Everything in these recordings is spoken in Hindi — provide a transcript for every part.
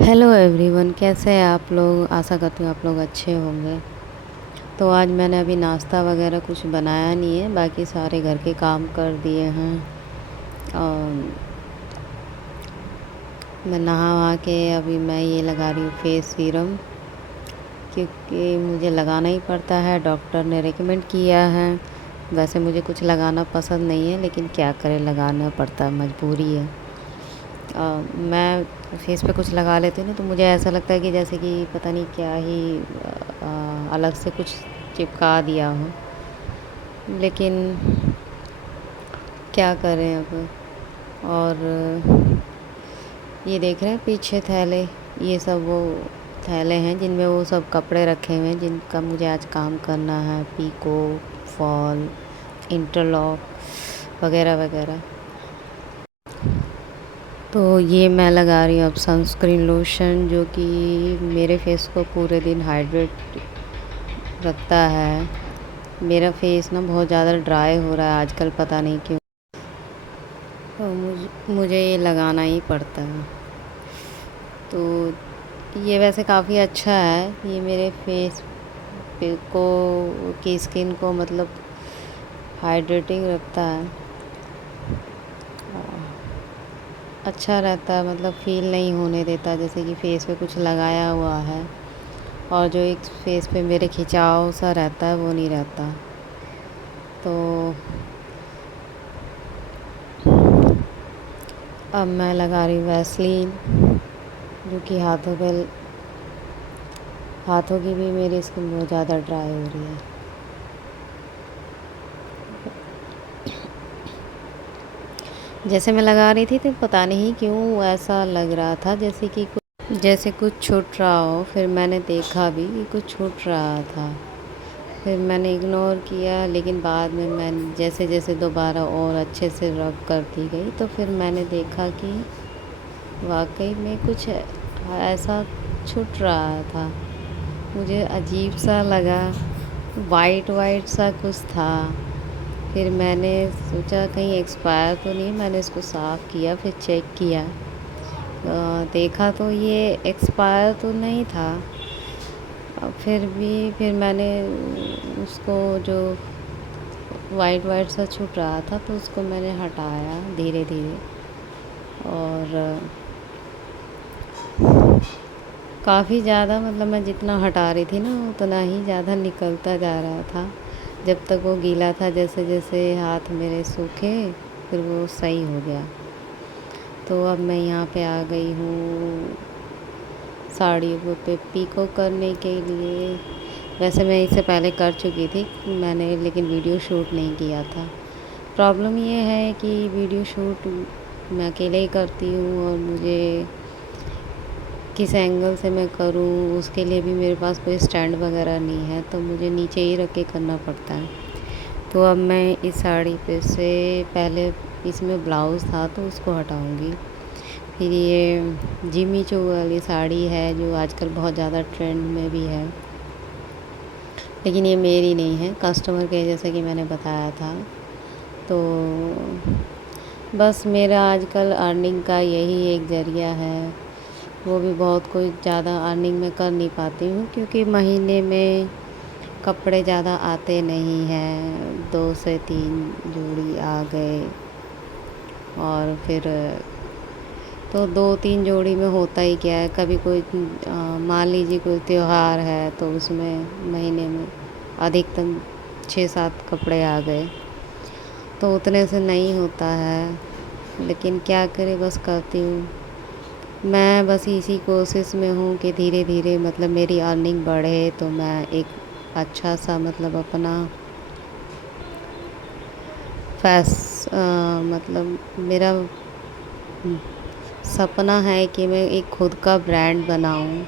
हेलो एवरीवन, कैसे हैं आप लोग। आशा करती हूँ आप लोग अच्छे होंगे। तो आज मैंने अभी नाश्ता वगैरह कुछ बनाया नहीं है, बाकी सारे घर के काम कर दिए हैं। और मैं नहा वहा के अभी मैं ये लगा रही हूँ फेस सीरम, क्योंकि मुझे लगाना ही पड़ता है, डॉक्टर ने रेकमेंड किया है। वैसे मुझे कुछ लगाना पसंद नहीं है, लेकिन क्या करें, लगाना पड़ता है, मजबूरी है। मैं फेस पे कुछ लगा लेती हूँ ना, तो मुझे ऐसा लगता है कि जैसे कि पता नहीं क्या ही अलग से कुछ चिपका दिया हो। लेकिन क्या करें अब। और ये देख रहे हैं पीछे थैले, ये सब वो थैले हैं जिनमें वो सब कपड़े रखे हुए हैं जिनका मुझे आज काम करना है, पीको, फॉल, इंटरलॉक वगैरह वगैरह। तो ये मैं लगा रही हूँ अब सनस्क्रीन लोशन, जो कि मेरे फेस को पूरे दिन हाइड्रेट रखता है। मेरा फेस ना बहुत ज़्यादा ड्राई हो रहा है आजकल, पता नहीं क्यों। तो मुझे ये लगाना ही पड़ता है। तो ये वैसे काफ़ी अच्छा है, ये मेरे फेस पे को की स्किन को मतलब हाइड्रेटिंग रखता है। अच्छा रहता है, मतलब फ़ील नहीं होने देता जैसे कि फ़ेस पे कुछ लगाया हुआ है। और जो एक फेस पे मेरे खिंचाव सा रहता है वो नहीं रहता। तो अब मैं लगा रही हूँ वैसलीन, जो कि हाथों की भी मेरी स्किन बहुत ज़्यादा ड्राई हो रही है। जैसे मैं लगा रही थी तो पता नहीं क्यों ऐसा लग रहा था जैसे कुछ छूट रहा हो। फिर मैंने देखा भी कि कुछ छूट रहा था, फिर मैंने इग्नोर किया। लेकिन बाद में मैं जैसे जैसे दोबारा और अच्छे से रब करती गई, तो फिर मैंने देखा कि वाकई में कुछ ऐसा छूट रहा था। मुझे अजीब सा लगा, वाइट वाइट सा कुछ था। फिर मैंने सोचा कहीं एक्सपायर तो नहीं, मैंने इसको साफ़ किया, फिर चेक किया। देखा तो ये एक्सपायर तो नहीं था। फिर मैंने उसको जो वाइट वाइट सा छूट रहा था, तो उसको मैंने हटाया धीरे धीरे। और काफ़ी ज़्यादा, मतलब मैं जितना हटा रही थी ना उतना ही ज़्यादा निकलता जा रहा था। जब तक वो गीला था, जैसे जैसे हाथ मेरे सूखे, फिर वो सही हो गया। तो अब मैं यहाँ पे आ गई हूँ साड़ियों पे पीको करने के लिए। वैसे मैं इससे पहले कर चुकी थी मैंने, लेकिन वीडियो शूट नहीं किया था। प्रॉब्लम ये है कि वीडियो शूट मैं अकेले ही करती हूँ, और मुझे किस एंगल से मैं करूँ उसके लिए भी मेरे पास कोई स्टैंड वगैरह नहीं है, तो मुझे नीचे ही रख के करना पड़ता है। तो अब मैं इस साड़ी पे से पहले इसमें ब्लाउज़ था तो उसको हटाऊँगी। फिर ये जिमी चू वाली साड़ी है जो आजकल बहुत ज़्यादा ट्रेंड में भी है, लेकिन ये मेरी नहीं है, कस्टमर के, जैसे कि मैंने बताया था। तो बस मेरा आजकल अर्निंग का यही एक ज़रिया है। वो भी बहुत कोई ज़्यादा अर्निंग में कर नहीं पाती हूँ, क्योंकि महीने में कपड़े ज़्यादा आते नहीं हैं, 2 से 3 जोड़ी आ गए। और फिर तो 2-3 जोड़ी में होता ही क्या है, कभी कोई मान लीजिए कोई त्योहार है तो उसमें महीने में अधिकतम 6-7 कपड़े आ गए, तो उतने से नहीं होता है। लेकिन क्या करें, बस करती हूँ। मैं बस इसी कोशिश में हूँ कि धीरे धीरे मतलब मेरी अर्निंग बढ़े, तो मैं एक अच्छा सा मतलब अपना मतलब मेरा सपना है कि मैं एक खुद का ब्रांड बनाऊँ,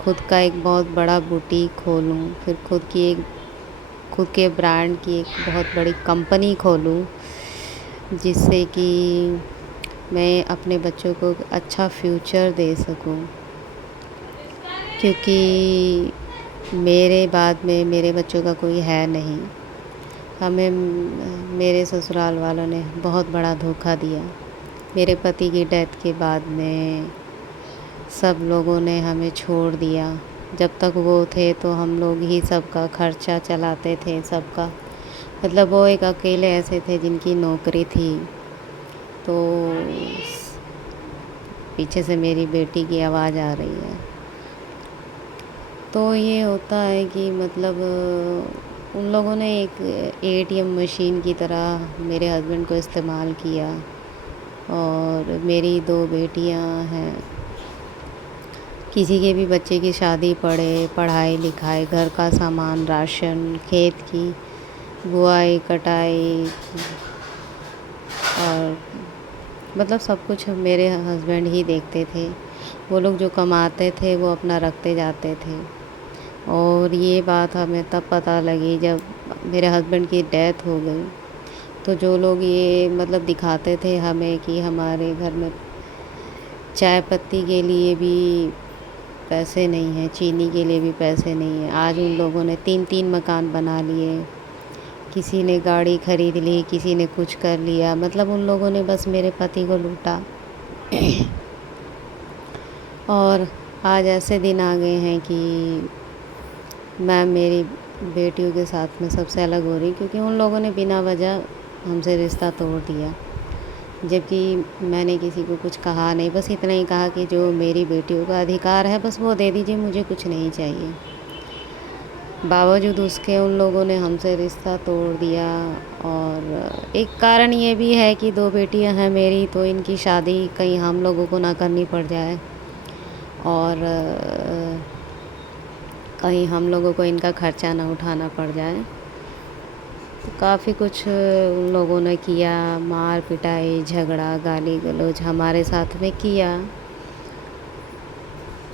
खुद का एक बहुत बड़ा बुटीक खोलूँ, फिर खुद के ब्रांड की एक बहुत बड़ी कंपनी खोलूँ, जिससे कि मैं अपने बच्चों को अच्छा फ्यूचर दे सकूँ। क्योंकि मेरे बाद में मेरे बच्चों का कोई है नहीं। हमें मेरे ससुराल वालों ने बहुत बड़ा धोखा दिया। मेरे पति की डेथ के बाद में सब लोगों ने हमें छोड़ दिया। जब तक वो थे तो हम लोग ही सबका खर्चा चलाते थे सबका। मतलब वो एक अकेले ऐसे थे जिनकी नौकरी थी। तो पीछे से मेरी बेटी की आवाज़ आ रही है। तो ये होता है कि मतलब उन लोगों ने एक एटीएम मशीन की तरह मेरे हस्बैंड को इस्तेमाल किया। और मेरी 2 बेटियां हैं, किसी के भी बच्चे की शादी पड़े, पढ़ाई लिखाई, घर का सामान, राशन, खेत की बुआई कटाई और मतलब सब कुछ मेरे हस्बैंड ही देखते थे। वो लोग जो कमाते थे वो अपना रखते जाते थे। और ये बात हमें तब पता लगी जब मेरे हस्बैंड की डेथ हो गई। तो जो लोग ये मतलब दिखाते थे हमें कि हमारे घर में चाय पत्ती के लिए भी पैसे नहीं हैं, चीनी के लिए भी पैसे नहीं हैं, आज उन लोगों ने 3-3 मकान बना लिए। किसी ने गाड़ी खरीद ली, किसी ने कुछ कर लिया। मतलब उन लोगों ने बस मेरे पति को लूटा। और आज ऐसे दिन आ गए हैं कि मैं मेरी बेटियों के साथ में सबसे अलग हो रही, क्योंकि उन लोगों ने बिना वजह हमसे रिश्ता तोड़ दिया। जबकि मैंने किसी को कुछ कहा नहीं, बस इतना ही कहा कि जो मेरी बेटियों का अधिकार है बस वो दे दीजिए, मुझे कुछ नहीं चाहिए। बावजूद उसके उन लोगों ने हमसे रिश्ता तोड़ दिया। और एक कारण ये भी है कि 2 बेटियां हैं मेरी, तो इनकी शादी कहीं हम लोगों को ना करनी पड़ जाए और कहीं हम लोगों को इनका खर्चा ना उठाना पड़ जाए। तो काफ़ी कुछ उन लोगों ने किया, मार पिटाई, झगड़ा, गाली गलौज हमारे साथ में किया।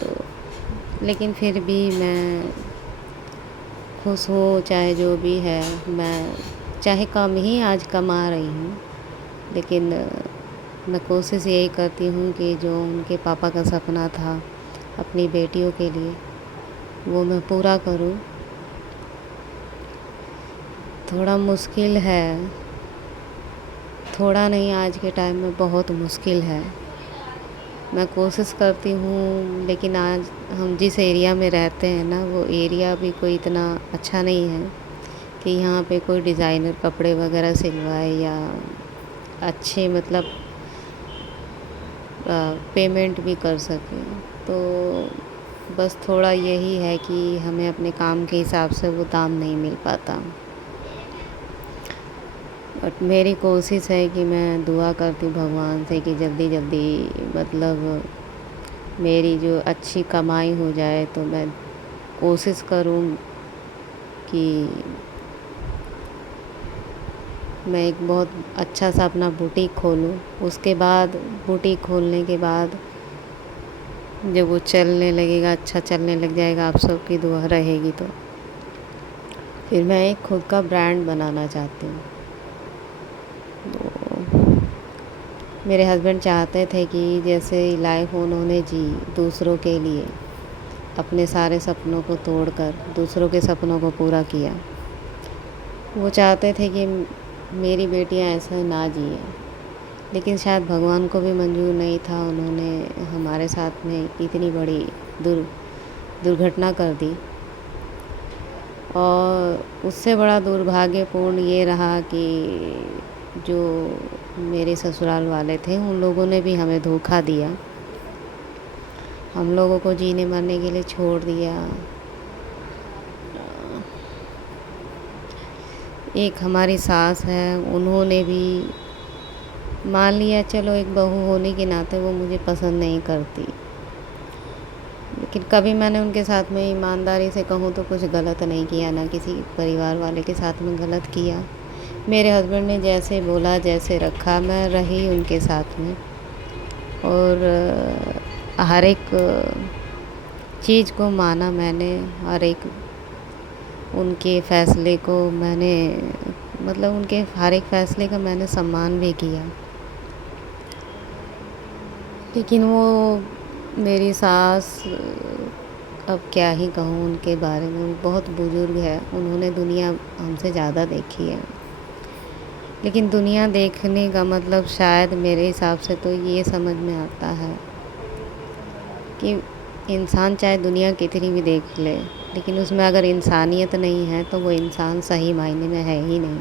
तो लेकिन फिर भी मैं खुश हूँ, चाहे जो भी है। मैं चाहे कम ही आज कमा रही हूँ, लेकिन मैं कोशिश यही करती हूँ कि जो उनके पापा का सपना था अपनी बेटियों के लिए वो मैं पूरा करूँ। थोड़ा मुश्किल है, थोड़ा नहीं, आज के टाइम में बहुत मुश्किल है। मैं कोशिश करती हूँ, लेकिन आज हम जिस एरिया में रहते हैं ना, वो एरिया भी कोई इतना अच्छा नहीं है कि यहाँ पे कोई डिज़ाइनर कपड़े वगैरह सिलवाए या अच्छे मतलब पेमेंट भी कर सके। तो बस थोड़ा यही है कि हमें अपने काम के हिसाब से वो दाम नहीं मिल पाता। बट मेरी कोशिश है कि मैं दुआ करती हूँ भगवान से कि जल्दी जल्दी मतलब मेरी जो अच्छी कमाई हो जाए, तो मैं कोशिश करूँ कि मैं एक बहुत अच्छा सा अपना बुटीक खोलूँ। उसके बाद बुटीक खोलने के बाद जब वो चलने लगेगा, अच्छा चलने लग जाएगा, आप सबकी दुआ रहेगी, तो फिर मैं एक खुद का ब्रांड बनाना चाहती हूँ। तो मेरे हस्बैंड चाहते थे कि जैसे लाइफ उन्होंने जी दूसरों के लिए, अपने सारे सपनों को तोड़कर दूसरों के सपनों को पूरा किया। वो चाहते थे कि मेरी बेटियां ऐसा ना जिए, लेकिन शायद भगवान को भी मंजूर नहीं था। उन्होंने हमारे साथ में इतनी बड़ी दुर्घटना कर दी। और उससे बड़ा दुर्भाग्यपूर्ण ये रहा कि जो मेरे ससुराल वाले थे उन लोगों ने भी हमें धोखा दिया, हम लोगों को जीने मरने के लिए छोड़ दिया। एक हमारी सास है, उन्होंने भी मान लिया चलो एक बहू होने के नाते वो मुझे पसंद नहीं करती, लेकिन कभी मैंने उनके साथ में ईमानदारी से कहूँ तो कुछ गलत नहीं किया, ना किसी परिवार वाले के साथ में गलत किया। मेरे हस्बैंड ने जैसे बोला, जैसे रखा, मैं रही उनके साथ में। और हर एक चीज़ को माना मैंने, हर एक उनके फ़ैसले को मैंने मतलब उनके हर एक फ़ैसले का मैंने सम्मान भी किया। लेकिन वो मेरी सास, अब क्या ही कहूँ उनके बारे में, वो बहुत बुज़ुर्ग है, उन्होंने दुनिया हमसे ज़्यादा देखी है। लेकिन दुनिया देखने का मतलब शायद मेरे हिसाब से तो ये समझ में आता है कि इंसान चाहे दुनिया कितनी भी देख ले, लेकिन उसमें अगर इंसानियत नहीं है तो वो इंसान सही मायने में है ही नहीं।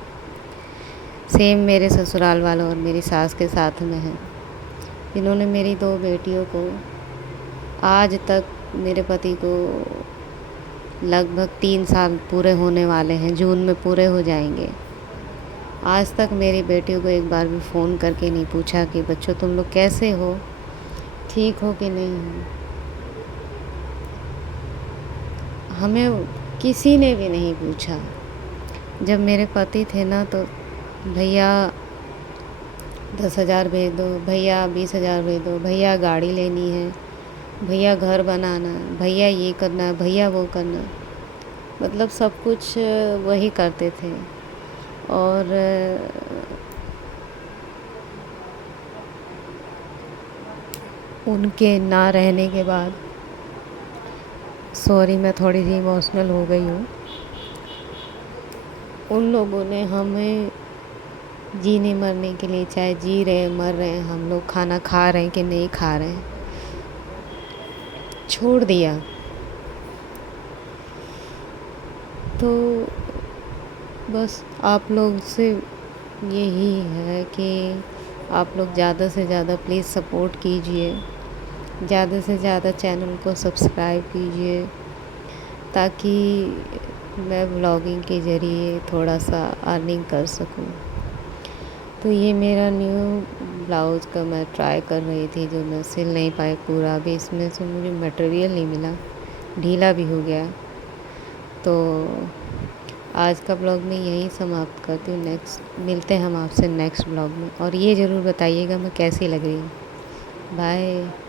सेम मेरे ससुराल वालों और मेरी सास के साथ में है, जिन्होंने मेरी 2 बेटियों को आज तक, मेरे पति को लगभग 3 साल पूरे होने वाले हैं, जून में पूरे हो जाएंगे। आज तक मेरी बेटियों को एक बार भी फ़ोन करके नहीं पूछा कि बच्चों तुम लोग कैसे हो, ठीक हो कि नहीं हो। हमें किसी ने भी नहीं पूछा। जब मेरे पति थे ना तो भैया 10,000 भेज दो, भैया 20,000 भेज दो, भैया गाड़ी लेनी है, भैया घर बनाना, भैया ये करना, भैया वो करना, मतलब सब कुछ वही करते थे। और उनके ना रहने के बाद, सॉरी मैं थोड़ी सी इमोशनल हो गई हूँ, उन लोगों ने हमें जीने मरने के लिए, चाहे जी रहे मर रहे हैं, हम लोग खाना खा रहे हैं कि नहीं खा रहे हैं, छोड़ दिया। तो बस आप लोग से यही है कि आप लोग ज़्यादा से ज़्यादा प्लीज़ सपोर्ट कीजिए, ज़्यादा से ज़्यादा चैनल को सब्सक्राइब कीजिए, ताकि मैं व्लॉगिंग के ज़रिए थोड़ा सा अर्निंग कर सकूं। तो ये मेरा न्यू ब्लाउज़ का मैं ट्राई कर रही थी, जो मैं सिल नहीं पाई पूरा, अभी इसमें से मुझे मटेरियल नहीं मिला, ढीला भी हो गया। तो आज का ब्लॉग मैं यहीं समाप्त करती हूँ। नेक्स्ट मिलते हैं हम आपसे नेक्स्ट ब्लॉग में, और ये ज़रूर बताइएगा मैं कैसी लग रही हूँ। बाय।